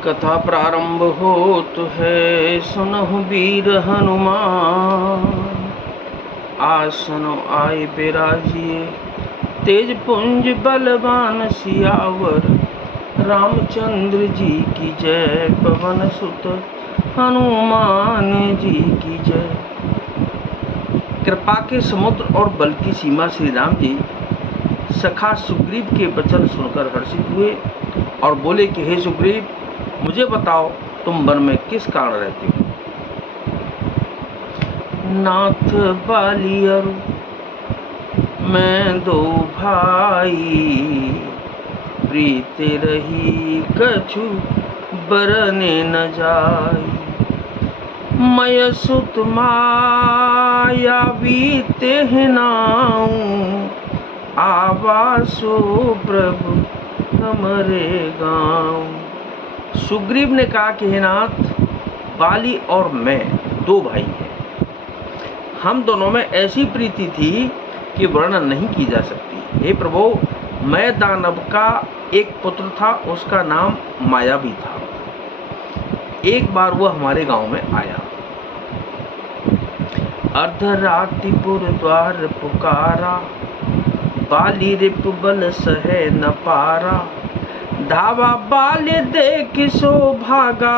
कथा प्रारंभ होत है, सुनहु वीर हनुमान। आसन आए बिराजिए, तेज पुंज बलवान सियावर। रामचंद्र जी की जय, पवन सुत हनुमान जी की जय। कृपा के समुद्र और बल की सीमा श्री राम जी सखा सुग्रीव के वचन सुनकर हर्षित हुए और बोले कि हे सुग्रीव, मुझे बताओ तुम वन में किस कारण रहते हो। नाथ बाली और मैं दो भाई, प्रीत रही कछु बरने न जाई। मैं सुत माया बीते नाऊं, आवासो प्रभु हमरे गाँव। सुग्रीव ने कहा कि हे नाथ, बाली और मैं दो भाई हैं। हम दोनों में ऐसी प्रीति थी कि वर्णन नहीं की जा सकती। हे प्रभु, मैं दानव का एक पुत्र था, उसका नाम मायावी था। एक बार वह हमारे गांव में आया। अर्धरात्रिपुर द्वार पुकारा, बाली रिप बल सहे न पारा। धावा बाली देख सो भागा,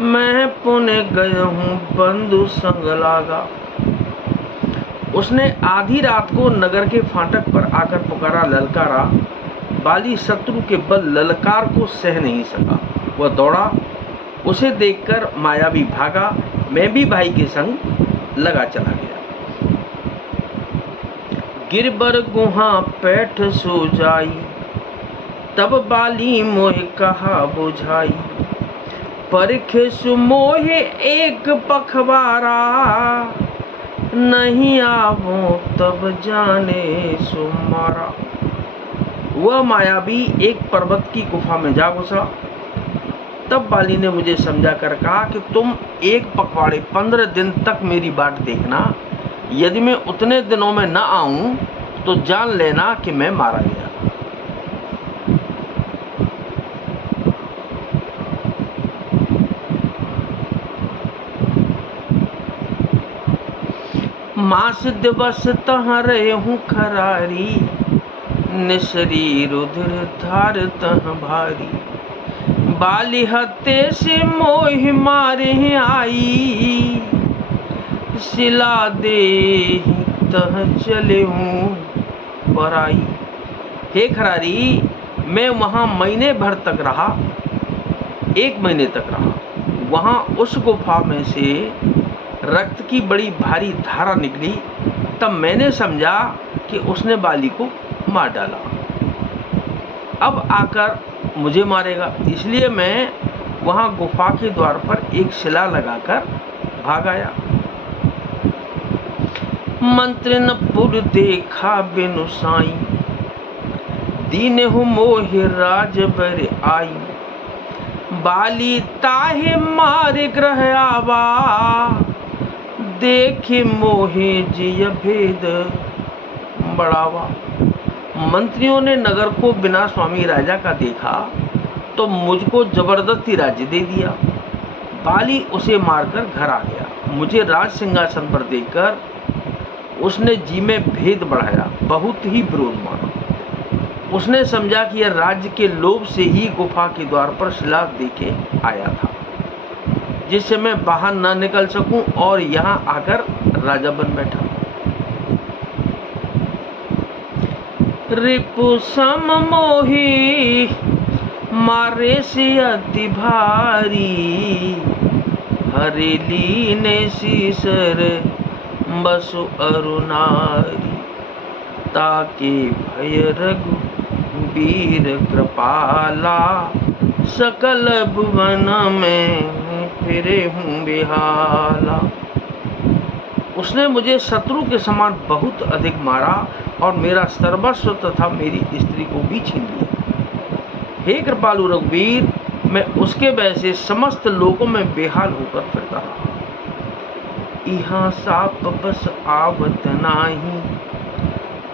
मैं पुण्य गया हूँ बंधु संग लागा। उसने आधी रात को नगर के फाटक पर आकर पुकारा, ललकारा। बाली शत्रु के बल ललकार को सह नहीं सका, वह दौड़ा। उसे देखकर मायावी भागा, मैं भी भाई के संग लगा चला गया। गिरबर गुहा पैठ सो जाई, तब बाली मोह कहा बुझाई। परिखे सुमोहे एक पखवारा, नहीं आवो तब जाने सुमारा। वह मायावी एक पर्वत की गुफा में जा घुसा। तब बाली ने मुझे समझा कर कहा कि तुम एक पखवाड़े 15 दिन तक मेरी बाट देखना। यदि मैं उतने दिनों में न आऊं तो जान लेना कि मैं मारा गया। मास दिवस तहाँ रहे हूँ खरारी, निसरी रुधिर धार तह भारी। बाली हत्ते से मोह मारे आई, सिला दे तह चले हूँ पराई। हे खरारी, मैं वहाँ महीने भर तक रहा, 1 महीने तक रहा। वहाँ उस गुफा में से रक्त की बड़ी भारी धारा निकली। तब मैंने समझा कि उसने बाली को मार डाला, अब आकर मुझे मारेगा। इसलिए मैं वहां गुफा के द्वार पर एक शिला लगाकर भाग आया। मंत्र न पुर देखा बिनु साई, दीन हूँ मोह राज बर आई। बाली ताहे मारे ग्रह आवा, देखे मोहे जिय भेद बढ़ावा। मंत्रियों ने नगर को बिना स्वामी राजा का देखा तो मुझको जबरदस्ती राज्य दे दिया। बाली उसे मारकर घर आ गया। मुझे राज सिंहासन पर देखकर उसने जी में भेद बढ़ाया, बहुत ही विरोध माना। उसने समझा कि यह राज्य के लोभ से ही गुफा के द्वार पर शिला देके आया था, जिससे मैं बाहर न निकल सकूं और यहाँ आकर राजा बन बैठा। रिपु सम मोही मारे से अति भारी, हरेली ने सीसर बसु अरुणारी। ताके भय रघु वीर कृपाला, सकल भुवन में फिरे हूँ बेहाला। उसने मुझे शत्रु के समान बहुत अधिक मारा और मेरा सर्वस्व तथा मेरी स्त्री को भी छीन लिया। हे कृपालु रघुवीर, मैं उसके भय से समस्त लोगों में बेहाल होकर फिरता रहा। यहाँ साप बस आवत नाही,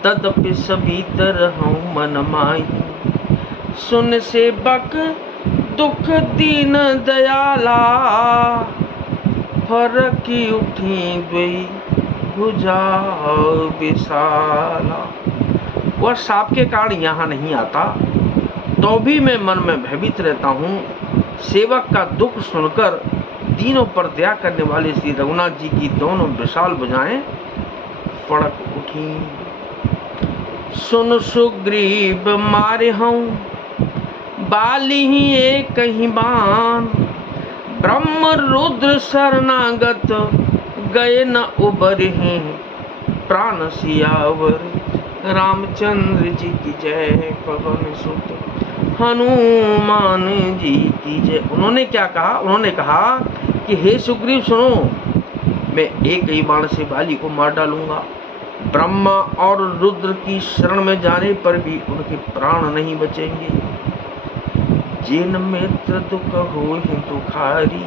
तदपि सभी तरह मन माही। सुन सेवक दुख दीन दयाला, फरकी उठी द्वई भुजा विशाला। वह साप के कारण यहाँ नहीं आता, तो भी मैं मन में भयभीत रहता हूँ। सेवक का दुख सुनकर दीनों पर दया करने वाले श्री रघुनाथ जी की दोनों विशाल भुजाएं फड़क उठी। सुन सुग्रीव मारे हूँ बाली ही एक ही बाण, ब्रह्म रुद्र शरणागत गए न उबरहि, प्राण सियावर रामचंद्र जी की जय, पवन सुत हनुमान जी की जय। उन्होंने क्या कहा? उन्होंने कहा कि हे सुग्रीव सुनो, मैं एक ही बाण से बाली को मार डालूंगा। ब्रह्मा और रुद्र की शरण में जाने पर भी उनके प्राण नहीं बचेंगे। जिन मित्र दुख होहि दुखारी,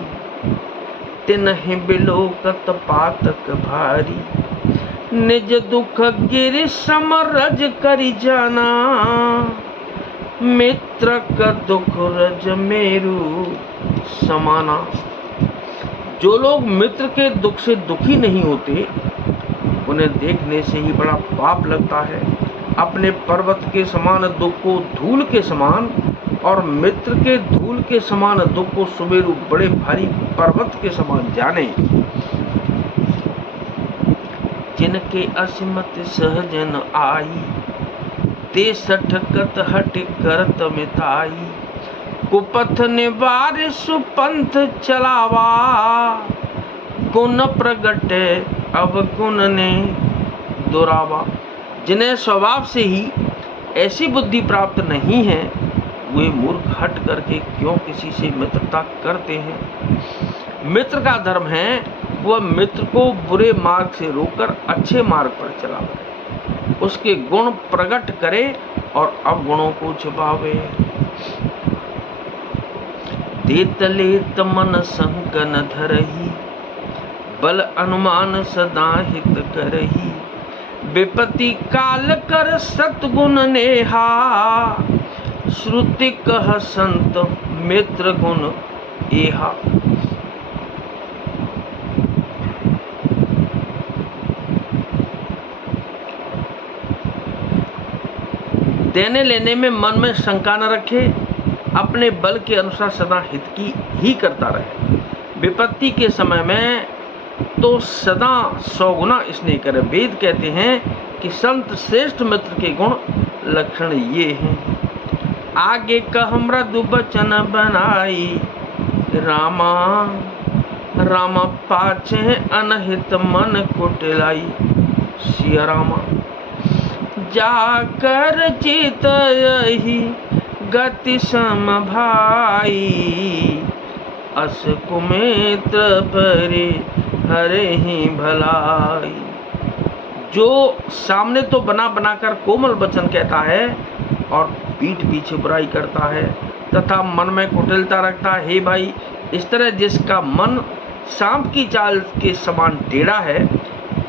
तिन्हि बिलोकत पातक भारी। निज दुख गिर समरज करि जाना, मित्र का दुख रज मेरु समाना। जो लोग मित्र के दुख से दुखी नहीं होते, उन्हें देखने से ही बड़ा पाप लगता है। अपने पर्वत के समान दुख को धूल के समान, और मित्र के धूल के समान दुख को सुमेरु बड़े भारी पर्वत के समान जाने। जिनके असीमत सहजन आई, ते सठकत हट करत मिताई। कुपथ निवार सुपंथ चलावा, गुण प्रगटे अवगुण ने दुरावा। जिन्हें स्वभाव से ही ऐसी बुद्धि प्राप्त नहीं है, वे मूर्ख हट करके क्यों किसी से मित्रता करते हैं। मित्र का धर्म है वह मित्र को बुरे मार्ग से रोककर अच्छे मार्ग पर चलावे, उसके गुण प्रकट करे और अवगुणों को छुपावे। देतलेत मन संकन धरही, बल अनुमान सदा हित करही। विपत्ति काल कर सतगुण नेहा, श्रुति कह संत मित्र गुण एहा। देने लेने में मन में शंका न रखे, अपने बल के अनुसार सदा हित की ही करता रहे। विपत्ति के समय में तो सदा 100 गुना स्नेह करे। वेद कहते हैं कि संत श्रेष्ठ मित्र के गुण लक्षण ये हैं। आगे कह मृदु बचन बनाई, रामा रामा पाछे अनहित मन कुटिलाई। सिया रामा जाकर चित यही गति सम भाई, अस कुमित्र परे हरे ही भलाई। जो सामने तो बना बनाकर कोमल वचन कहता है और पीठ पीछे बुराई करता है तथा मन में कुटिलता रखता है, हे भाई, इस तरह जिसका मन सांप की चाल के समान टेढ़ा है,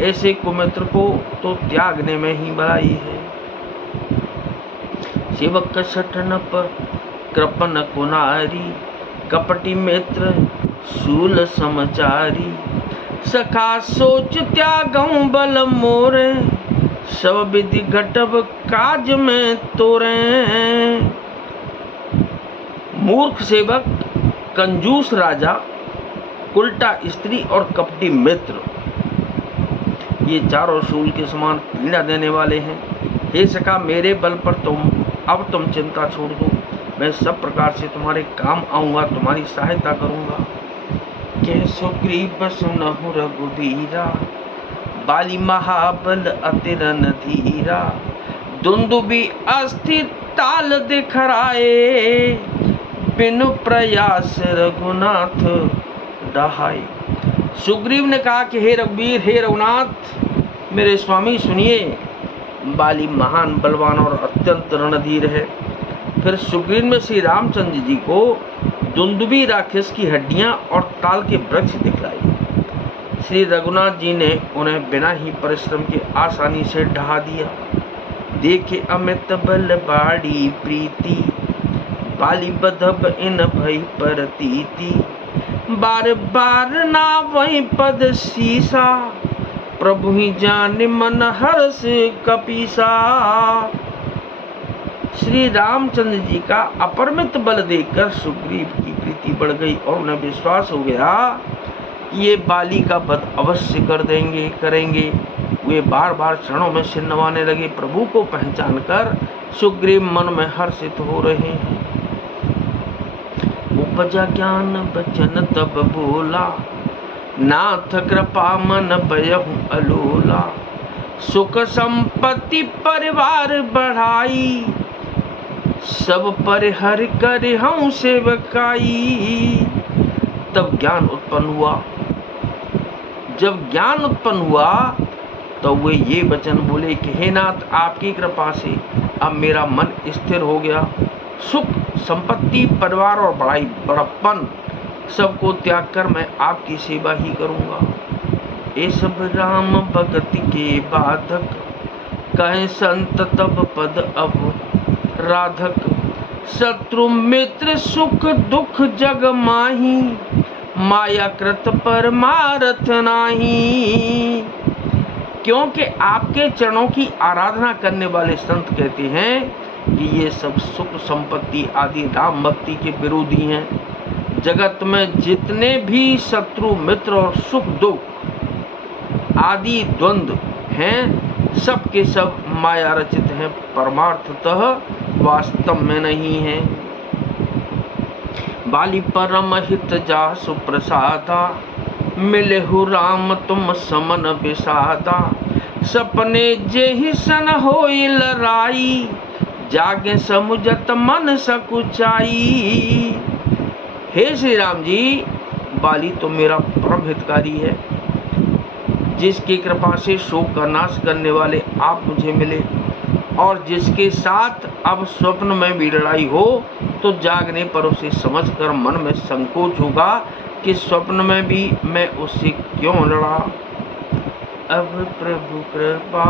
ऐसे कुमित्र को तो त्यागने में ही भलाई है। सेवक सठन पर कृपन कुनारी, कपटी मित्र शूल समचारी। सखा सोच त्यागऊ बल मोरे, सब विधि घटब काज में तोरे। मूर्ख सेवक, कंजूस राजा, उल्टा स्त्री और कपटी मित्र, ये चारों शूल के समान पीड़ा देने वाले हैं। हे सखा, मेरे बल पर अब तुम चिंता छोड़ दो। मैं सब प्रकार से तुम्हारे काम आऊंगा, तुम्हारी सहायता करूंगा। कह सुग्रीव सुनहु रघुबीरा, बाली महाबल अतिरन धीरा। दुंदुबी अस्थिर ताल दिखराए, बिनु प्रयास रघुनाथ डहाई। सुग्रीव ने कहा कि हे रघुवीर, हे रघुनाथ, मेरे स्वामी सुनिए, बाली महान बलवान और अत्यंत रणधीर है। फिर सुग्रीव ने श्री रामचंद्र जी को दुंदुबी राक्षस की हड्डियां और ताल के वृक्ष दिखलाई। श्री रघुनाथ जी ने उन्हें बिना ही परिश्रम के आसानी से ढहा दिया। देखे अमित बल बाड़ी प्रीति, बाली बधब इन भई परतीति, बार बार ना वही पद सीसा, प्रभु ही जाने मन हर्ष कपीसा। श्री रामचंद्र जी का अपरिमित बल देखकर सुग्रीव की प्रीति बढ़ गई और उन्हें विश्वास हो गया कि ये बाली का वध अवश्य करेंगे। वे बार बार क्षणों में सिर नवाने लगे। प्रभु को पहचानकर सुग्रीव मन में हर्षित हो रहे हैं। उपजा ज्ञान बचन तब बोला, नाथ कृपा मन बयहु अलोला, सुख संपत्ति परिवार बढ़ाई, सब परिहर कर हूँ सेवकाई। तब ज्ञान उत्पन्न हुआ। जब ज्ञान उत्पन्न हुआ तो वे ये वचन बोले कि हे नाथ, आपकी कृपा से अब मेरा मन स्थिर हो गया। सुख संपत्ति परिवार और बड़प्पन सबको त्याग कर मैं आपकी सेवा ही करूंगा। ये सब राम भक्ति के बाधक, कहे संत तब पद अब राधक, शत्रु मित्र सुख दुख जग माही, माया कृत परमारथ नाही। क्योंकि आपके चरणों की आराधना करने वाले संत कहते हैं कि ये सब सुख संपत्ति आदि राम भक्ति के विरोधी हैं। जगत में जितने भी शत्रु मित्र और सुख दुख आदि द्वंद्व हैं, सब के सब माया रचित हैं, परमार्थतः वास्तव में नहीं है। बाली परम हित जासु प्रसादा, मिले हु राम तुम समन विषादा, सपने जेहि सन होई लराई, जागे समुझत मन सकुचाई। हे श्री राम जी, बाली तो मेरा परम हितकारी है, जिसकी कृपा से शोक का नाश करने वाले आप मुझे मिले, और जिसके साथ अब स्वप्न में भी लड़ाई हो तो जागने पर उसे समझकर मन में संकोच होगा कि स्वप्न में भी मैं उससे क्यों लड़ा। अब प्रभु कृपा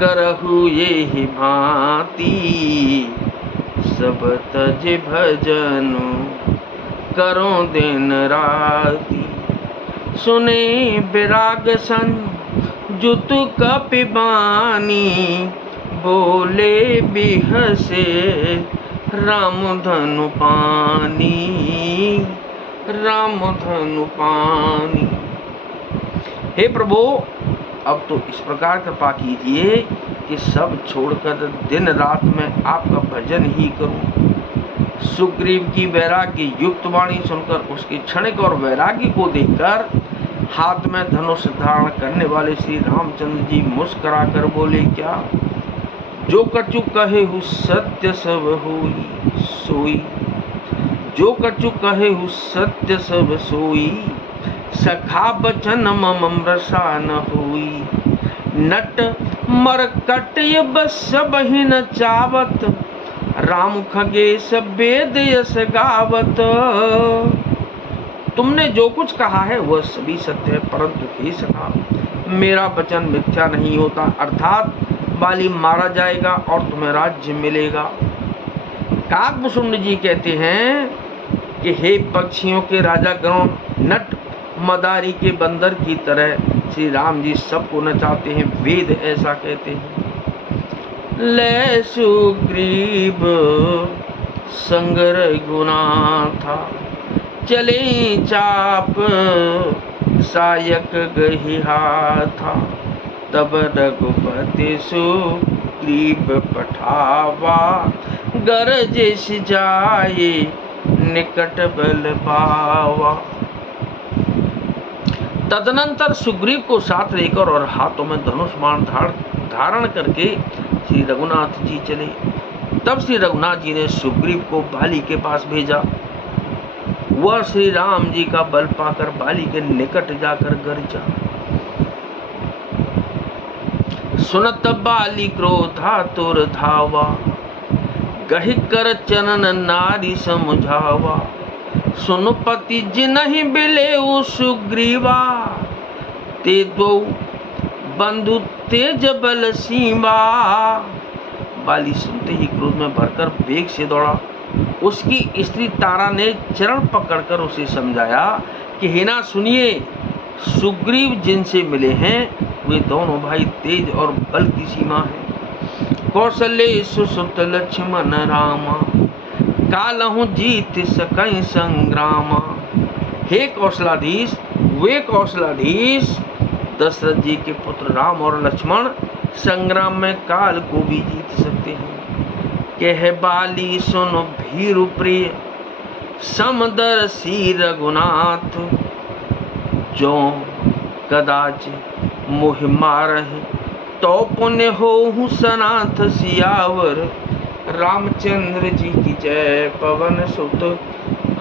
करहु ये भांति, सब तज भजन करो दिन राति, सुने विराग सन जुत कपिबानी, बोले बिहसे राम धनु पानी, राम धनु पानी। हे प्रभु, अब तो इस प्रकार कृपा कीजिए कि सब छोड़कर दिन रात में आपका भजन ही करूं। सुग्रीव की वैराग्य युक्त वाणी सुनकर उसके क्षणिक और वैराग्य को देखकर हाथ में धनुष धारण करने वाले श्री रामचंद्र जी मुस्कुरा कर बोले, क्या जो कछु कहे हु सत्य सब होई सोई, जो कछु कहे हु सत्य सब सोई, सखा बचन मम मृषा न होई, नट मरकट बस सबहि न चावत, राम खगेश वेद यस गावत। तुमने जो कुछ कहा है वह सभी सत्य है, परंतु हे सखा, मेरा वचन मिथ्या नहीं होता। अर्थात बाली मारा जाएगा और तुम्हें राज्य मिलेगा। काकभूषुंड जी कहते हैं कि हे पक्षियों के राजा गरुण, नट मदारी के बंदर की तरह श्री राम जी सबको नचाते हैं। वेद ऐसा कहते हैं। ले सुग्रीव संगर गुना था, चले चाप सायक गही हाथा, तब रघुपति सुग्रीव पठावा, गरजेश जाए निकट बल पावा। तदनंतर सुग्रीव को साथ लेकर और हाथों में धनुष बाण धारण करके श्री रघुनाथ जी चले। तब श्री रघुनाथ जी ने सुग्रीव को बाली के पास भेजा। वह श्री राम जी का बल पाकर बाली के निकट जाकर गरजा। सुनत बाली क्रोधातुर धावा, गहि कर चरण नारी समझावा, सुनपति जिनहि बिलेउ सुग्रीवा, ते दो बंधु तेज बल सीमा, बाली सुनते ही क्रोध में भरकर वेग से दौड़ा। उसकी स्त्री तारा ने चरण पकड़कर उसे समझाया कि हेना सुनिए, सुग्रीव जिनसे मिले हैं वे दोनों भाई तेज और बल की सीमा है। कौशल्य सुसुत लक्ष्मण रामा, कालहु जीत सकई संग्रामा। हे कौशलाधीश, वे कौशलाधीश दशरथ जी के पुत्र राम और लक्ष्मण संग्राम में काल को भी जीत सकते हैं। कह बाली सुनो भीरु प्रिय, समदर्शी रघुनाथ। जो कदाच मोहि मारहि, तो पुण्य होहु सनाथ सियावर। रामचंद्र जी की जय, पवन सुत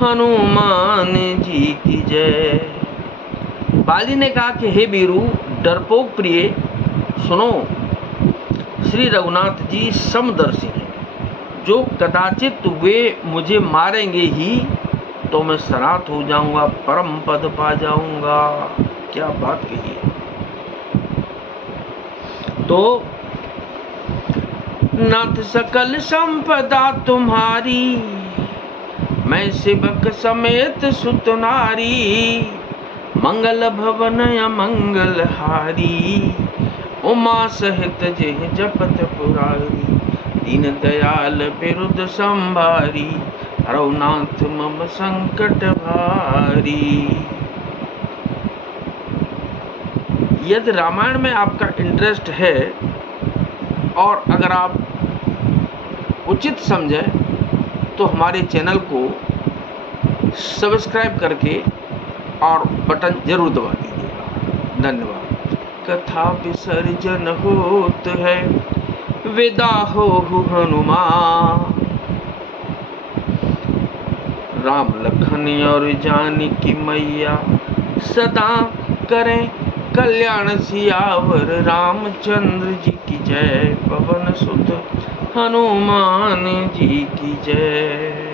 हनुमान जी की जय। बाली ने कहा कि हे वीरू, डरपोक प्रिय, सुनो, श्री रघुनाथ जी समदर्शी हैं। जो कदाचित वे मुझे मारेंगे ही तो मैं सनाथ हो जाऊंगा, परम पद पा जाऊंगा। क्या बात कही है। तो नाथ सकल संपदा तुम्हारी, मैं सेवक समेत सुत नारी। मंगल भवन अमंगल हारी, उमा सहित जेह जपत पुरारी। दीन दयाल बिरुद संभारी, हरौ नाथ मम संकट भारी। यदि रामायण में आपका इंटरेस्ट है और अगर आप उचित समझें तो हमारे चैनल को सब्सक्राइब करके और बटन जरूर दबा दीजिएगा। धन्यवाद। कथा विसर्जन होत है, विदा हो हनुमान। राम लखन और जानकी मैया, सदा करें कल्याण सियावर। रामचंद्र जी की जय, पवन सुत हनुमान जी की जय।